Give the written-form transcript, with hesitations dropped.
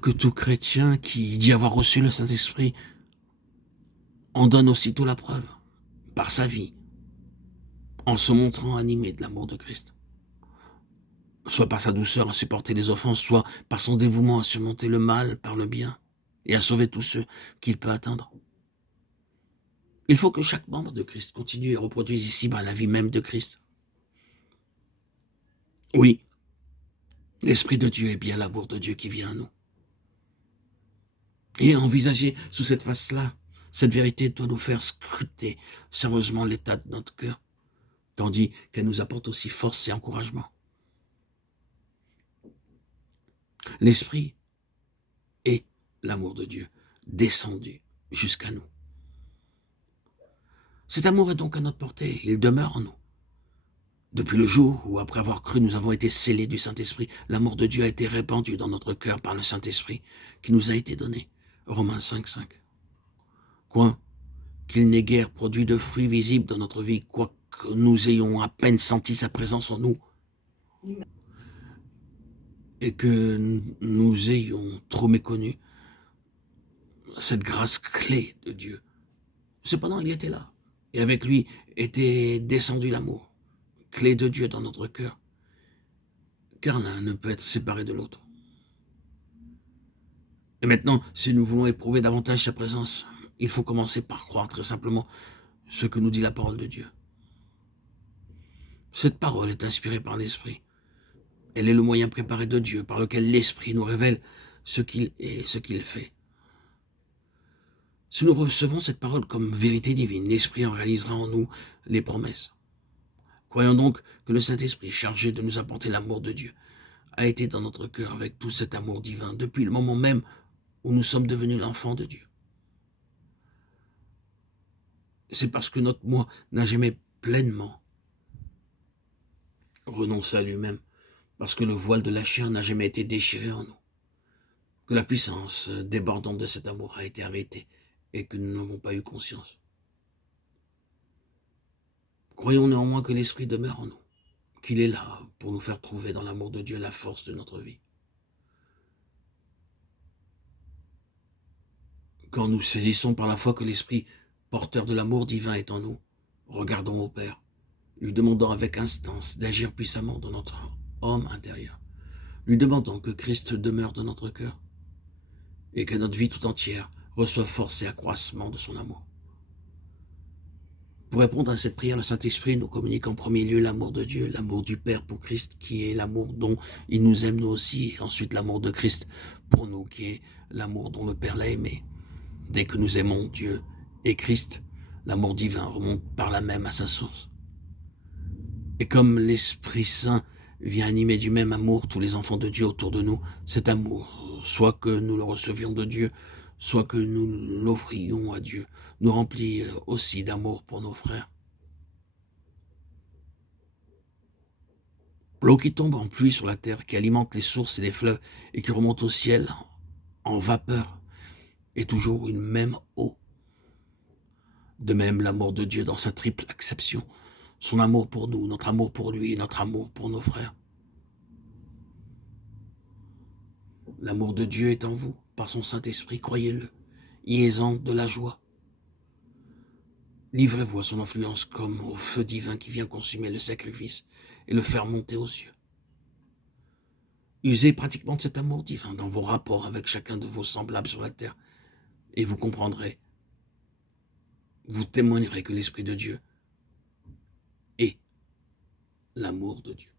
que tout chrétien qui dit avoir reçu le Saint-Esprit en donne aussitôt la preuve, par sa vie, en se montrant animé de l'amour de Christ. Soit par sa douceur à supporter les offenses, soit par son dévouement à surmonter le mal par le bien et à sauver tous ceux qu'il peut atteindre. Il faut que chaque membre de Christ continue et reproduise ici-bas la vie même de Christ. Oui, l'Esprit de Dieu est bien l'amour de Dieu qui vient à nous. Et envisager sous cette face-là, cette vérité doit nous faire scruter sérieusement l'état de notre cœur, tandis qu'elle nous apporte aussi force et encouragement. L'Esprit est l'amour de Dieu, descendu jusqu'à nous. Cet amour est donc à notre portée, il demeure en nous. Depuis le jour où, après avoir cru, nous avons été scellés du Saint-Esprit, l'amour de Dieu a été répandu dans notre cœur par le Saint-Esprit qui nous a été donné. Romains 5,5. Quoi qu'il n'ait guère produit de fruits visibles dans notre vie, quoique nous ayons à peine senti sa présence en nous, et que nous ayons trop méconnu cette grâce clé de Dieu. Cependant, il était là, et avec lui était descendu l'amour, clé de Dieu dans notre cœur, car l'un ne peut être séparé de l'autre. Et maintenant, si nous voulons éprouver davantage sa présence, il faut commencer par croire très simplement ce que nous dit la parole de Dieu. Cette parole est inspirée par l'Esprit. Elle est le moyen préparé de Dieu par lequel l'Esprit nous révèle ce qu'il est et ce qu'il fait. Si nous recevons cette parole comme vérité divine, l'Esprit en réalisera en nous les promesses. Croyons donc que le Saint-Esprit, chargé de nous apporter l'amour de Dieu, a été dans notre cœur avec tout cet amour divin depuis le moment même où nous sommes devenus l'enfant de Dieu. C'est parce que notre moi n'a jamais pleinement renoncé à lui-même, parce que le voile de la chair n'a jamais été déchiré en nous, que la puissance débordante de cet amour a été arrêtée et que nous n'avons pas eu conscience. Croyons néanmoins que l'Esprit demeure en nous, qu'il est là pour nous faire trouver dans l'amour de Dieu la force de notre vie. Quand nous saisissons par la foi que l'Esprit porteur de l'amour divin est en nous, regardons au Père, lui demandant avec instance d'agir puissamment dans notre homme intérieur, lui demandant que Christ demeure dans notre cœur et que notre vie tout entière reçoive force et accroissement de son amour. Pour répondre à cette prière, le Saint-Esprit nous communique en premier lieu l'amour de Dieu, l'amour du Père pour Christ, qui est l'amour dont il nous aime nous aussi, et ensuite l'amour de Christ pour nous, qui est l'amour dont le Père l'a aimé. Dès que nous aimons Dieu et Christ, l'amour divin remonte par là même à sa source. Et comme l'Esprit Saint vient animer du même amour tous les enfants de Dieu autour de nous, cet amour, soit que nous le recevions de Dieu, soit que nous l'offrions à Dieu, nous remplit aussi d'amour pour nos frères. L'eau qui tombe en pluie sur la terre, qui alimente les sources et les fleuves, et qui remonte au ciel en vapeur, est toujours une même eau. De même, l'amour de Dieu dans sa triple acception, son amour pour nous, notre amour pour lui et notre amour pour nos frères. L'amour de Dieu est en vous, par son Saint-Esprit, croyez-le, y aisant de la joie. Livrez-vous à son influence comme au feu divin qui vient consumer le sacrifice et le faire monter aux cieux. Usez pratiquement de cet amour divin dans vos rapports avec chacun de vos semblables sur la terre, et vous comprendrez, vous témoignerez que l'Esprit de Dieu est l'amour de Dieu.